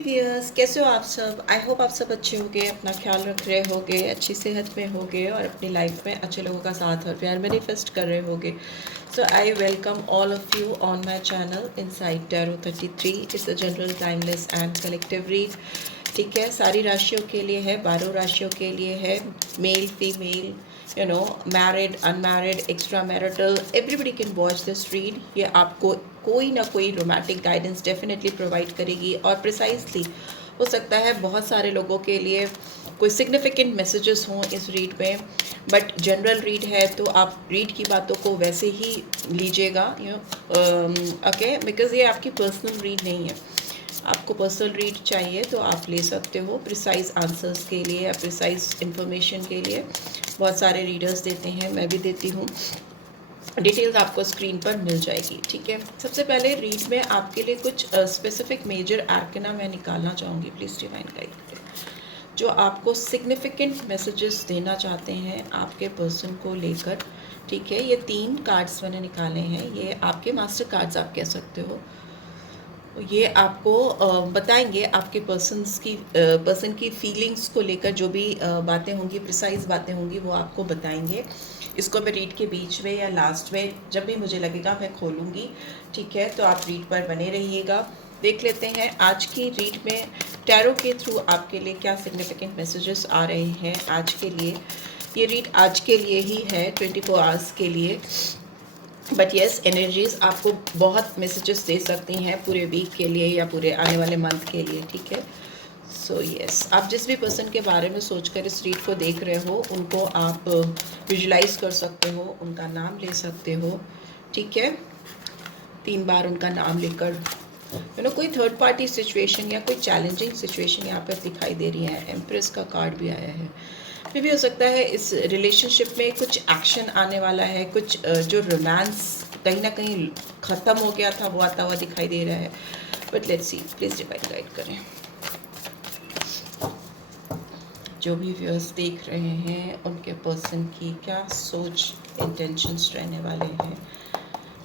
Viewers, कैसे हो आप सब। आई होप आप सब अच्छे होंगे, अपना ख्याल रख रहे होंगे, अच्छी सेहत में होंगे और अपनी लाइफ में अच्छे लोगों का साथ और प्यार मैनिफेस्ट कर रहे होंगे। So I welcome all of you on my channel inside tarot 33। It's a general timeless and collective read. ठीक है, सारी राशियों के लिए है, 12 राशियों के लिए है, male female, you know, married unmarried, extra marital, everybody can watch this read. ये आपको कोई ना कोई रोमांटिक गाइडेंस डेफिनेटली प्रोवाइड करेगी और प्रिसाइजली हो सकता है बहुत सारे लोगों के लिए कोई सिग्निफिकेंट मैसेजेस हों इस रीड में, बट जनरल रीड है तो आप रीड की बातों को वैसे ही लीजिएगा, यू ओके, बिकॉज ये आपकी पर्सनल रीड नहीं है। आपको पर्सनल रीड चाहिए तो आप ले सकते हो प्रिसाइज आंसर्स के लिए या प्रिसाइज इन्फॉर्मेशन के लिए। बहुत सारे रीडर्स देते हैं, मैं भी देती हूँ। डिटेल्स आपको स्क्रीन पर मिल जाएगी। ठीक है, सबसे पहले रीड में आपके लिए कुछ स्पेसिफिक मेजर आर्कना मैं निकालना चाहूँगी। प्लीज़ डिवाइन गाइड करें, जो आपको सिग्निफिकेंट मैसेजेस देना चाहते हैं आपके पर्सन को लेकर। ठीक है, ये 3 कार्ड्स मैंने निकाले हैं, ये आपके मास्टर कार्ड्स आप कह सकते हो। ये आपको बताएंगे आपके पर्सन की फीलिंग्स को लेकर, जो भी बातें होंगी, प्रिसाइज बातें होंगी, वो आपको बताएंगे। इसको मैं रीड के बीच में या लास्ट में जब भी मुझे लगेगा मैं खोलूँगी। ठीक है, तो आप रीड पर बने रहिएगा। देख लेते हैं आज की रीड में टैरो के थ्रू आपके लिए क्या सिग्निफिकेंट मैसेजेस आ रहे हैं आज के लिए। ये रीड आज के लिए ही है, 24 आवर्स के लिए, बट येस एनर्जीज आपको बहुत मैसेजेस दे सकती हैं पूरे वीक के लिए या पूरे आने वाले मंथ के लिए। ठीक है, सो येस, आप जिस भी पर्सन के बारे में सोचकर इस रीड को देख रहे हो उनको आप विजुलाइज कर सकते हो, उनका नाम ले सकते हो। ठीक है, 3 बार उनका नाम लेकर, कोई थर्ड पार्टी सिचुएशन या कोई चैलेंजिंग सिचुएशन यहाँ पर दिखाई दे रही है। एम्प्रेस का कार्ड भी आया है। फिर भी हो सकता है इस रिलेशनशिप में कुछ एक्शन आने वाला है, कुछ जो रोमांस कहीं ना कहीं ख़त्म हो गया था वो आता हुआ दिखाई दे रहा है। But let's see, please divine guide करें। जो भी व्यूअर्स देख रहे हैं उनके पर्सन की क्या सोच इंटेंशंस रहने वाले हैं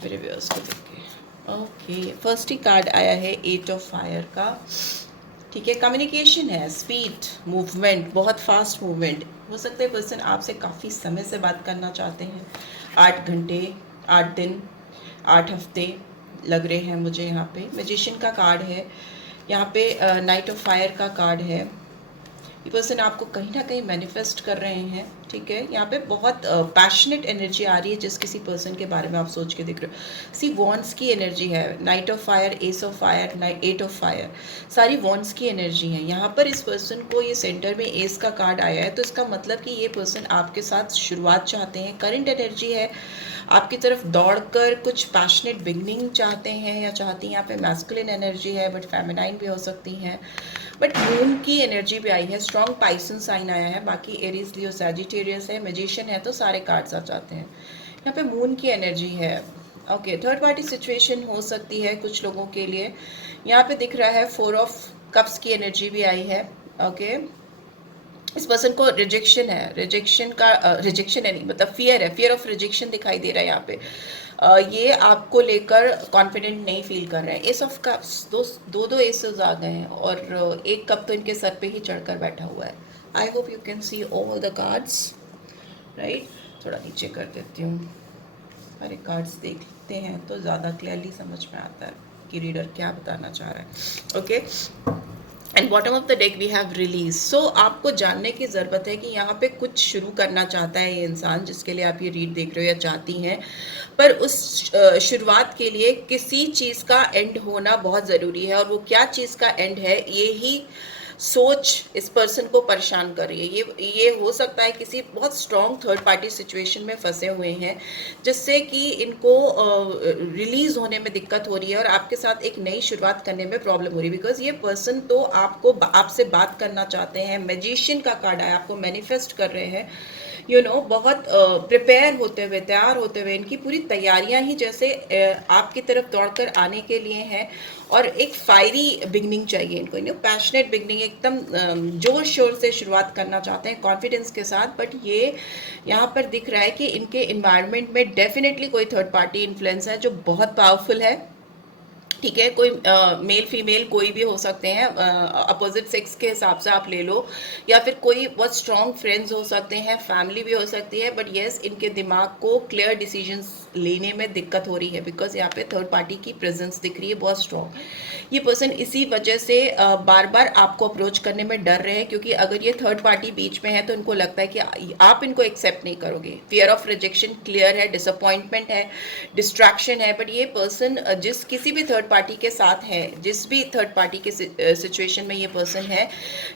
मेरे व्यूअर्स को देख के। ओके, फर्स्ट ही कार्ड आया है 8 ऑफ फायर का। ठीक है, कम्युनिकेशन है, स्पीड, मूवमेंट, बहुत फास्ट मूवमेंट। हो सकता है पर्सन आपसे काफ़ी समय से बात करना चाहते हैं, 8 घंटे, 8 दिन, 8 हफ्ते लग रहे हैं मुझे। यहाँ पे मैजिशियन का कार्ड है, यहाँ पे नाइट ऑफ फायर का कार्ड है। ये पर्सन आपको कहीं ना कहीं मैनिफेस्ट कर रहे हैं। ठीक है, यहाँ पे बहुत पैशनेट एनर्जी आ रही है जिस किसी पर्सन के बारे में आप सोच के देख रहे हो। सी वॉन्ड्स की एनर्जी है, night of fire, S of fire, 8 of fire, सारी वॉन्ड्स की एनर्जी है। यहाँ पर इस पर्सन को ये सेंटर में एस का कार्ड आया है, तो इसका मतलब कि ये पर्सन आपके साथ शुरुआत चाहते हैं। करंट एनर्जी है, आपकी तरफ दौड़कर कुछ पैशनेट बिगनिंग चाहते हैं या चाहती हैं। यहाँ पे मैस्कुलिन एनर्जी है, बट फेमिनाइन भी हो सकती हैं। बट मून की एनर्जी भी आई है, स्ट्रॉन्ग पाइसन साइन आया है, बाकी एरीज, लियो, सैजिटेरियस है, मैजिशियन है, तो सारे कार्ड्स आ जाते हैं। यहाँ पे मून की एनर्जी है। ओके, थर्ड पार्टी सिचुएशन हो सकती है कुछ लोगों के लिए। यहाँ पे दिख रहा है 4 ऑफ कप्स की एनर्जी भी आई है। ओके, इस पर्सन को रिजेक्शन है, रिजेक्शन है नहीं, मतलब फियर है, फियर ऑफ रिजेक्शन दिखाई दे रहा है यहाँ पे। ये आपको लेकर कॉन्फिडेंट नहीं फील कर रहे हैं। एस ऑफ कप्स, दो एसेस आ गए हैं और एक कप तो इनके सर पे ही चढ़कर बैठा हुआ है। I hope you can see all the cards, right. थोड़ा नीचे कर देती हूँ, सारे कार्ड्स देखते हैं तो ज़्यादा क्लियरली समझ में आता है कि रीडर क्या बताना चाह रहा है। Okay, and bottom of the deck we have release. सो आपको जानने की ज़रूरत है कि यहाँ पे कुछ शुरू करना चाहता है ये इंसान जिसके लिए आप ये रीड देख रहे हो या चाहती हैं, पर उस शुरुआत के लिए किसी चीज़ का एंड होना बहुत ज़रूरी है। और वो क्या चीज़ का एंड है, ये ही सोच इस पर्सन को परेशान कर रही है। ये हो सकता है किसी बहुत स्ट्रॉन्ग थर्ड पार्टी सिचुएशन में फंसे हुए हैं जिससे कि इनको रिलीज होने में दिक्कत हो रही है और आपके साथ एक नई शुरुआत करने में प्रॉब्लम हो रही है। बिकॉज ये पर्सन तो आपसे बात करना चाहते हैं। मैजिशियन का कार्ड है, आपको मैनिफेस्ट कर रहे हैं, बहुत प्रिपेयर होते हुए, तैयार होते हुए, इनकी पूरी तैयारियां ही जैसे आपकी तरफ दौड़कर आने के लिए हैं। और एक फायरी बिगनिंग चाहिए इनको, पैशनेट बिगनिंग, एकदम जोर शोर से शुरुआत करना चाहते हैं कॉन्फिडेंस के साथ। बट ये यहाँ पर दिख रहा है कि इनके इन्वायरमेंट में डेफिनेटली कोई थर्ड पार्टी इन्फ्लुएंस है जो बहुत पावरफुल है ठीक है, कोई मेल फीमेल कोई भी हो सकते हैं, अपोजिट सेक्स के हिसाब से आप ले लो, या फिर कोई बहुत स्ट्रॉन्ग फ्रेंड्स हो सकते हैं, फैमिली भी हो सकती है, बट येस इनके दिमाग को क्लियर डिसीजंस लेने में दिक्कत हो रही है, बिकॉज यहाँ पे थर्ड पार्टी की प्रेजेंस दिख रही है बहुत स्ट्रॉन्ग। ये पर्सन इसी वजह से बार बार आपको अप्रोच करने में डर रहे हैं, क्योंकि अगर ये थर्ड पार्टी बीच में है तो इनको लगता है कि आप इनको एक्सेप्ट नहीं करोगे। फियर ऑफ रिजेक्शन क्लियर है, डिसअपॉइंटमेंट है, डिस्ट्रैक्शन है, बट ये पर्सन जिस किसी भी थर्ड पार्टी के साथ है, जिस भी थर्ड पार्टी के सिचुएशन में ये पर्सन है,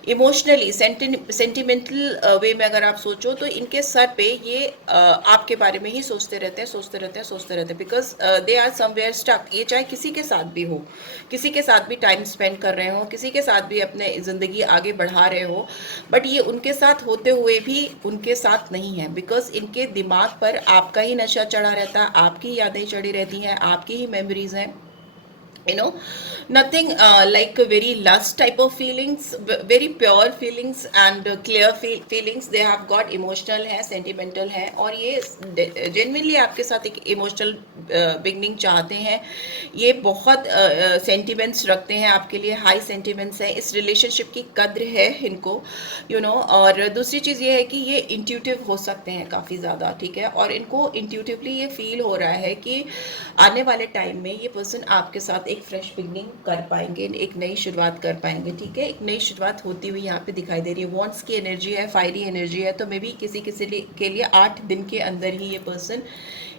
इमोशनली सेंटिमेंटल वे में अगर आप सोचो तो इनके सर पे ये आपके बारे में ही सोचते रहते हैं, सोचते रहते हैं, सोचते रहते हैं, because they are somewhere stuck. ये चाहे किसी के साथ भी हो, किसी के साथ भी टाइम स्पेंड कर रहे हो, किसी के साथ भी अपने ज़िंदगी आगे बढ़ा रहे हो, बट ये उनके साथ होते हुए भी उनके साथ नहीं है, बिकॉज इनके दिमाग पर आपका ही नशा चढ़ा रहता है, आपकी यादें चढ़ी रहती हैं, आपकी ही मेमोरीज हैं, you know, nothing like a very lust type of feelings, very pure feelings and clear feelings they have got। emotional है, sentimental है, और ये genuinely आपके साथ एक emotional beginning चाहते हैं। ये बहुत sentiments रखते हैं आपके लिए, high sentiments है, इस relationship की कद्र है इनको, you know। और दूसरी चीज़ ये है कि ये intuitive हो सकते हैं काफ़ी ज़्यादा, ठीक है, और इनको intuitively ये feel हो रहा है कि आने वाले टाइम में ये पर्सन आपके साथ एक फ्रेश बिगनिंग कर पाएंगे, एक नई शुरुआत कर पाएंगे, ठीक है, एक नई शुरुआत होती हुई यहाँ पे दिखाई दे रही है। वॉन्ट्स की एनर्जी है, फायरी एनर्जी है, तो मे बी किसी के लिए 8 दिन के अंदर ही ये पर्सन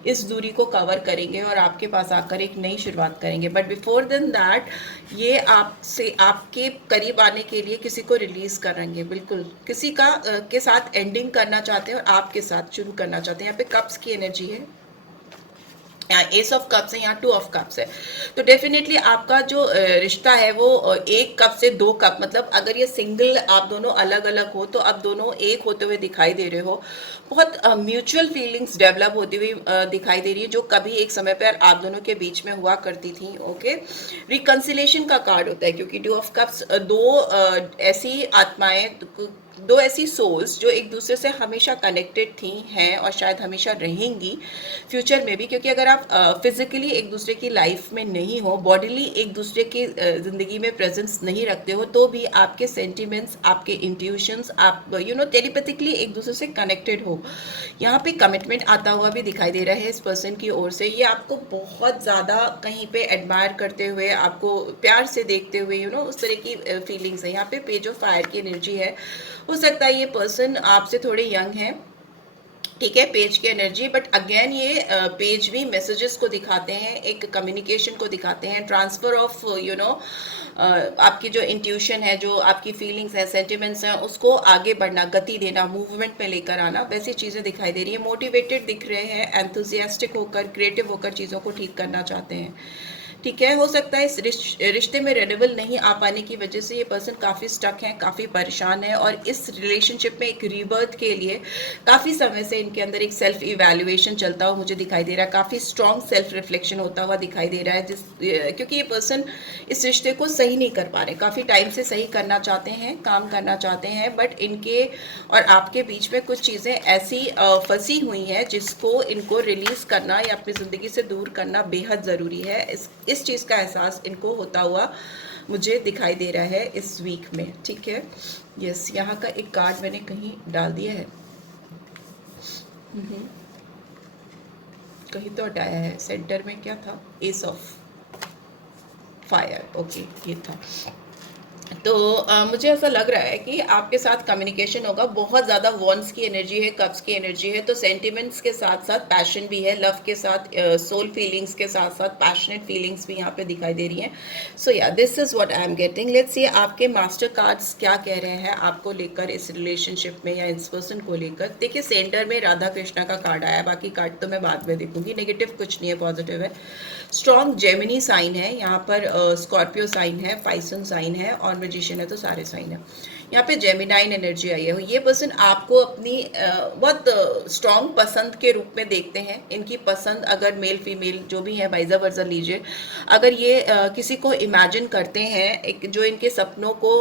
इस दूरी को कवर करेंगे और आपके पास आकर एक नई शुरुआत करेंगे। बट बिफोर देन दैट ये आपसे आपके करीब आने के लिए किसी को रिलीज करेंगे, बिल्कुल किसी का के साथ एंडिंग करना चाहते हैं और आपके साथ शुरू करना चाहते हैं। यहाँ पे कप्स की एनर्जी है, यहाँ एस ऑफ कप्स है, यहाँ 2 ऑफ कप्स है, तो डेफिनेटली आपका जो रिश्ता है वो 1 कप से 2 कप, मतलब अगर ये सिंगल आप दोनों अलग अलग हो तो आप दोनों एक होते हुए दिखाई दे रहे हो। बहुत म्यूचुअल फीलिंग्स डेवलप होती हुई दिखाई दे रही है, जो कभी एक समय पर आप दोनों के बीच में हुआ करती थी। ओके, रिकंसिलेशन का कार्ड होता है, क्योंकि 2 ऑफ कप्स ऐसी आत्माएं, 2 ऐसी सोल्स जो एक दूसरे से हमेशा कनेक्टेड थी हैं और शायद हमेशा रहेंगी फ्यूचर में भी, क्योंकि अगर आप फिजिकली एक दूसरे की लाइफ में नहीं हो, बॉडीली एक दूसरे की ज़िंदगी में प्रेजेंस नहीं रखते हो, तो भी आपके सेंटिमेंट्स, आपके इंट्यूशंस, आप टेलीपैथिकली एक दूसरे से कनेक्टेड हो। यहाँ पे कमिटमेंट आता हुआ भी दिखाई दे रहा है इस पर्सन की ओर से। ये आपको बहुत ज़्यादा कहीं पे एडमायर करते हुए, आपको प्यार से देखते हुए, उस तरह की फीलिंग्स है। यहाँ पे पेज ऑफ फायर की एनर्जी है, हो सकता है ये पर्सन आपसे थोड़े यंग है, ठीक है, पेज की एनर्जी, बट अगेन ये पेज भी मैसेजेस को दिखाते हैं, एक कम्युनिकेशन को दिखाते हैं, ट्रांसफर ऑफ आपकी जो इंट्यूशन है, जो आपकी फीलिंग्स है, सेंटिमेंट्स हैं, उसको आगे बढ़ना, गति देना, मूवमेंट में लेकर आना, वैसी चीज़ें दिखाई दे रही है। मोटिवेटेड दिख रहे हैं, एंथुजियास्टिक होकर, क्रिएटिव होकर चीज़ों को ठीक करना चाहते हैं, ठीक है। हो सकता है इस रिश्ते में रेनेबल नहीं आ पाने की वजह से ये पर्सन काफ़ी स्टक है, काफ़ी परेशान है, और इस रिलेशनशिप में एक रीबर्थ के लिए काफ़ी समय से इनके अंदर एक सेल्फ इवैल्यूएशन चलता हुआ मुझे दिखाई दे रहा है, काफ़ी स्ट्रॉन्ग सेल्फ रिफ्लेक्शन होता हुआ दिखाई दे रहा है, क्योंकि ये पर्सन इस रिश्ते को सही नहीं कर पा रहे, काफ़ी टाइम से सही करना चाहते हैं, काम करना चाहते हैं, बट इनके और आपके बीच में कुछ चीज़ें ऐसी फंसी हुई हैं जिसको इनको रिलीज़ करना या अपनी ज़िंदगी से दूर करना बेहद ज़रूरी है। इस चीज़ का एहसास इनको होता हुआ मुझे दिखाई दे रहा है इस वीक में, ठीक है। यस, यहाँ का एक कार्ड मैंने कहीं डाल दिया है, कहीं तो हटाया है, सेंटर में क्या था, एस ऑफ फायर, ओके ये था। तो मुझे ऐसा लग रहा है कि आपके साथ कम्युनिकेशन होगा, बहुत ज़्यादा वॉन्ट्स की एनर्जी है, कप्स की एनर्जी है, तो सेंटिमेंट्स के साथ साथ पैशन भी है, लव के साथ सोल फीलिंग्स के साथ साथ पैशनेट फीलिंग्स भी यहाँ पे दिखाई दे रही हैं। सो yeah this is what I am getting. Let's see आपके मास्टर कार्ड्स क्या कह रहे हैं आपको लेकर, इस रिलेशनशिप में या इस पर्सन को लेकर। देखिए सेंटर में राधा कृष्णा का कार्ड आया, बाकी कार्ड तो मैं बाद में देखूंगी, नेगेटिव कुछ नहीं है, पॉजिटिव है। स्ट्रॉन्ग जेमिनी साइन है यहाँ पर, स्कॉर्पियो साइन है, पाइसन साइन है, और मैजिशियन है तो सारे साइन है। यहाँ पे जेमिनाइन एनर्जी आई है। ये पर्सन आपको अपनी बहुत स्ट्रॉन्ग पसंद के रूप में देखते हैं। इनकी पसंद अगर मेल फीमेल जो भी है वाइजा वर्जा लीजिए, अगर ये किसी को इमेजिन करते हैं, एक जो इनके सपनों को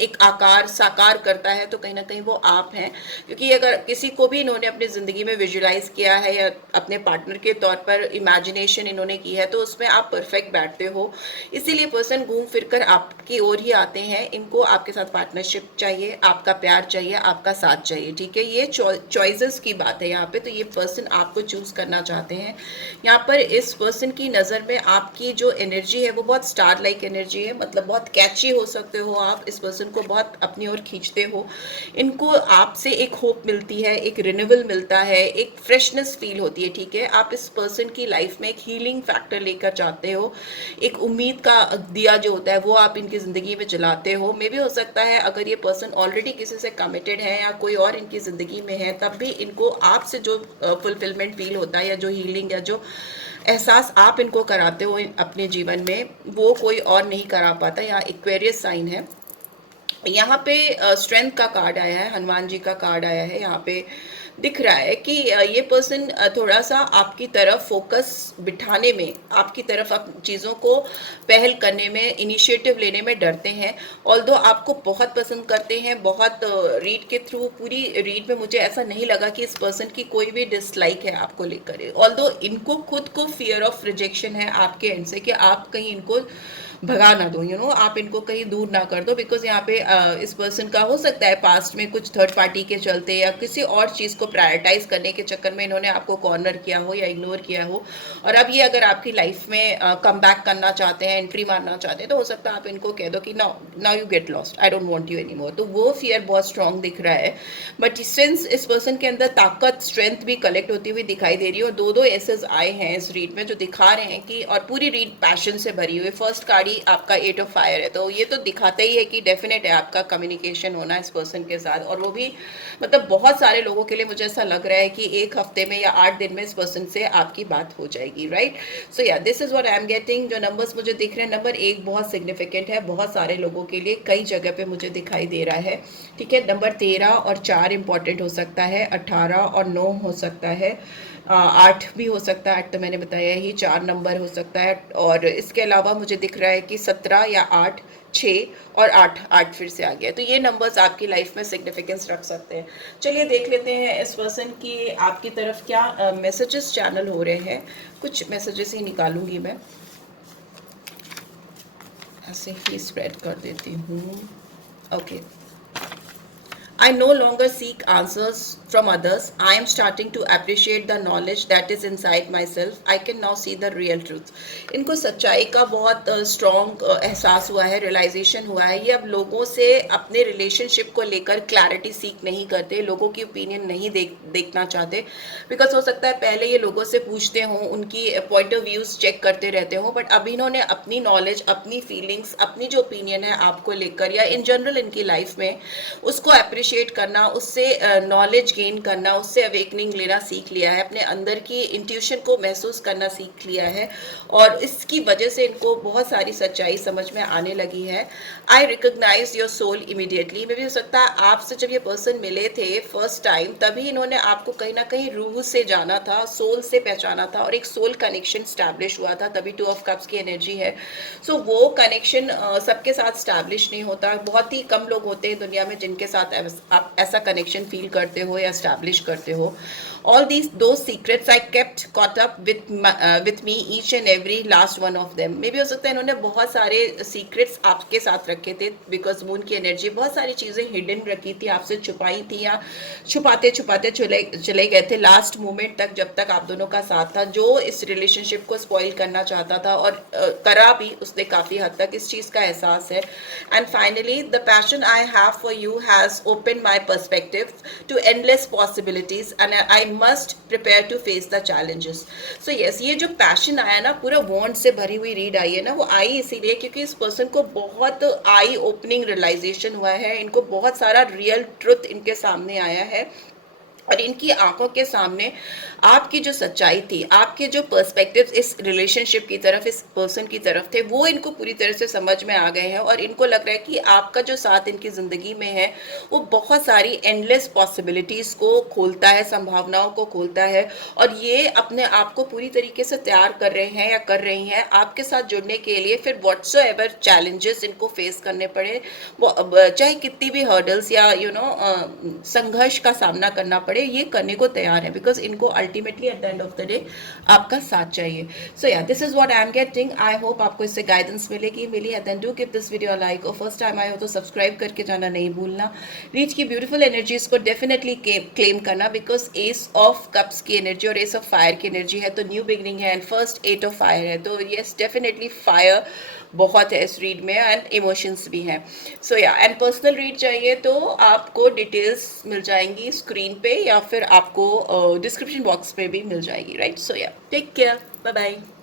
एक आकार साकार करता है, तो कहीं ना कहीं वो आप हैं। क्योंकि अगर किसी को भी इन्होंने अपनी ज़िंदगी में विजुलाइज किया है या अपने पार्टनर के तौर पर इमेजिनेशन इन्होंने की है, तो उसमें आप परफेक्ट बैठते हो। इसीलिए पर्सन घूम फिर कर आपकी ओर ही आते हैं। इनको आपके साथ पार्टनरशिप चाहिए, आपका प्यार चाहिए, आपका साथ चाहिए। ठीक है, ये चॉइसेस की बात है यहाँ पे। तो ये पर्सन आपको चूज करना चाहते हैं। यहाँ पर इस पर्सन की नज़र में आपकी जो एनर्जी है वो बहुत स्टार लाइक एनर्जी है, मतलब बहुत कैची हो सकते हो आप। इस पर्सन को बहुत अपनी ओर खींचते हो। इनको आपसे एक होप मिलती है, एक रिन्यूअल मिलता है, एक फ्रेशनेस फील होती है। ठीक है, आप इस पर्सन की लाइफ में एक हीलिंग फैक्टर लेकर चाहते हो। एक उम्मीद का दिया जो होता है वो आप इनकी ज़िंदगी में जलाते हो। मे भी हो सकता है अगर ये पर्सन ऑलरेडी किसी से कमिटेड है या कोई और इनकी ज़िंदगी में है, तब भी इनको आपसे जो फुलफिलमेंट फील होता है या जो हीलिंग या जो एहसास आप इनको कराते हो अपने जीवन में, वो कोई और नहीं करा पाता। यहाँ एक्वेरियस साइन है। यहाँ पे स्ट्रेंथ का कार्ड आया है, हनुमान जी का कार्ड आया है। यहाँ पे दिख रहा है कि ये पर्सन थोड़ा सा आपकी तरफ फोकस बिठाने में, आपकी तरफ चीज़ों को पहल करने में, इनिशिएटिव लेने में डरते हैं। ऑल्दो आपको बहुत पसंद करते हैं, बहुत रीड के थ्रू पूरी रीड में मुझे ऐसा नहीं लगा कि इस पर्सन की कोई भी डिसलाइक है आपको लेकर। ऑल्दो इनको खुद को फियर ऑफ रिजेक्शन है आपके एंड से कि आप कहीं इनको भगा ना दो, आप इनको कहीं दूर ना कर दो। बिकॉज यहाँ पे इस पर्सन का हो सकता है पास्ट में कुछ थर्ड पार्टी के चलते या किसी और चीज़ को प्रायोरिटाइज करने के चक्कर में इन्होंने आपको कॉर्नर किया हो या इग्नोर किया हो। और अब ये अगर आपकी लाइफ में कम बैक करना चाहते हैं, एंट्री मारना चाहते हैं, तो हो सकता है आप इनको कह दो कि now you get lost, I don't want you any more. तो वो फियर बहुत स्ट्रांग दिख रहा है। बट सिंस इस पर्सन के अंदर ताकत, स्ट्रेंथ भी कलेक्ट होती हुई दिखाई दे रही है। और दो एसेस आए हैं इस रीड में जो दिखा रहे हैं कि, और पूरी रीड पैशन से भरी हुई। फर्स्ट कार्ड ही आपका 8 ऑफ फायर है, तो ये तो दिखाता ही है कि डेफिनेट है आपका कम्युनिकेशन होना इस पर्सन के साथ। और वो भी मतलब बहुत सारे लोगों के लिए मुझे ऐसा लग रहा है कि 1 हफ्ते में या 8 दिन में इस पर्सन से आपकी बात हो जाएगी, right. So yeah this is what I am getting. जो नंबर्स मुझे दिख रहे हैं, नंबर 1 बहुत सिग्निफिकेंट है बहुत सारे लोगों के लिए, कई जगह पे मुझे दिखाई दे रहा है। ठीक है, नंबर 13 और 4 इंपॉर्टेंट हो सकता है, 18 और 9 हो सकता है, 8 भी हो सकता है। 8 तो मैंने बताया ही, 4 नंबर हो सकता है। और इसके अलावा मुझे दिख रहा है कि 17 या 8, 6 और 8 फिर से आ गया। तो ये नंबर्स आपकी लाइफ में सिग्निफिकेंस रख सकते हैं। चलिए देख लेते हैं इस पर्सन की आपकी तरफ क्या मैसेजेस चैनल हो रहे हैं। कुछ मैसेजेस ही निकालूंगी मैं, ऐसे ही स्प्रेड कर देती हूँ। Okay, I no longer seek answers from others. I am starting to appreciate the knowledge that is inside myself. I can now see the real truth. इनको सच्चाई का बहुत स्ट्रॉन्ग एहसास हुआ है, रियलाइजेशन हुआ है। ये अब लोगों से अपने रिलेशनशिप को लेकर क्लैरिटी सीख नहीं करते, लोगों की ओपिनियन नहीं देखना चाहते। बिकॉज हो सकता है पहले ये लोगों से पूछते हों, उनकी पॉइंट ऑफ व्यूज़ चेक करते रहते हों, बट अभी इन्होंने अपनी नॉलेज, अपनी फीलिंग्स, अपनी जो ओपिनियन है आपको लेकर या इन जनरल इनकी लाइफ में, उसको अप्रिशिएट करना, उससे नॉलेज गेन करना, उससे अवेकनिंग लेना सीख लिया है। अपने अंदर की इंट्यूशन को महसूस करना सीख लिया है। और इसकी वजह से इनको बहुत सारी सच्चाई समझ में आने लगी है। I recognise your soul immediately. में भी हो सकता है आपसे जब ये पर्सन मिले थे फर्स्ट टाइम, तभी इन्होंने आपको कहीं ना कहीं रूह से जाना था, सोल से पहचाना था और एक सोल कनेक्शन स्टैब्लिश हुआ था। तभी 2 ऑफ कप्स की एनर्जी है। सो वो कनेक्शन सबके साथ स्टैब्लिश नहीं होता। बहुत ही कम लोग होते हैं दुनिया में जिनके साथ आप ऐसा कनेक्शन फील करते हो या एस्टैब्लिश करते हो। All those secrets I kept caught up with me each and every last one of them. मे भी हो सकता है इन्होंने बहुत सारे सीक्रेट्स आपके साथ रखे थे। बिकॉज मून की एनर्जी बहुत सारी चीज़ें हिडन रखी थी, आपसे छुपाई थी या छुपाते छुपाते चले गए थे लास्ट मोमेंट तक, जब तक आप दोनों का साथ था। जो इस रिलेशनशिप को स्पॉइल करना चाहता था और करा भी उसने काफ़ी हद तक, इस चीज़ का एहसास है। And finally the passion I have for you has open my perspective to endless possibilities and I must prepare to face the challenges. So yes, ये जो पैशन आया ना, पूरा वॉन्ड से भरी हुई रीड आई है ना, वो आई इसीलिए क्योंकि इस पर्सन को बहुत आई ओपनिंग रियलाइजेशन हुआ है। इनको बहुत सारा रियल ट्रुथ इनके सामने आया है और इनकी आंखों के सामने आपकी जो सच्चाई थी, आपके जो पर्सपेक्टिव्स इस रिलेशनशिप की तरफ, इस पर्सन की तरफ थे, वो इनको पूरी तरह से समझ में आ गए हैं और इनको लग रहा है कि आपका जो साथ इनकी ज़िंदगी में है वो बहुत सारी एंडलेस पॉसिबिलिटीज़ को खोलता है, संभावनाओं को खोलता है, और ये अपने आप को पूरी तरीके से तैयार कर रहे हैं या कर रही हैं आपके साथ जुड़ने के लिए। फिर व्हाट्सोएवर चैलेंजेस इनको फेस करने पड़े, वो चाहे कितनी भी हर्डल्स या संघर्ष का सामना करना पड़े, ये करने को तैयार है, बिकॉज इनको ultimately at the end of the day आपका साथ चाहिए। So yeah this is what I am getting. I hope आपको इससे गाइडेंस मिली है। Then do give this video like, और फर्स्ट टाइम आए हो तो सब्सक्राइब करके जाना नहीं भूलना। रीच की ब्यूटीफुल एनर्जीज को डेफिनेटली क्लेम करना, बिकॉज एस ऑफ कप्स की एनर्जी और एस ऑफ फायर की एनर्जी है, तो न्यू बिगनिंग है, एंड फर्स्ट 8 ऑफ फायर है, तो यस डेफिनेटली फायर बहुत है इस रीड में, एंड इमोशंस भी हैं। सो या, एंड पर्सनल रीड चाहिए तो आपको डिटेल्स मिल जाएंगी स्क्रीन पे, या फिर आपको डिस्क्रिप्शन बॉक्स पे भी मिल जाएगी, राइट। सो या, टेक केयर, बाय बाय।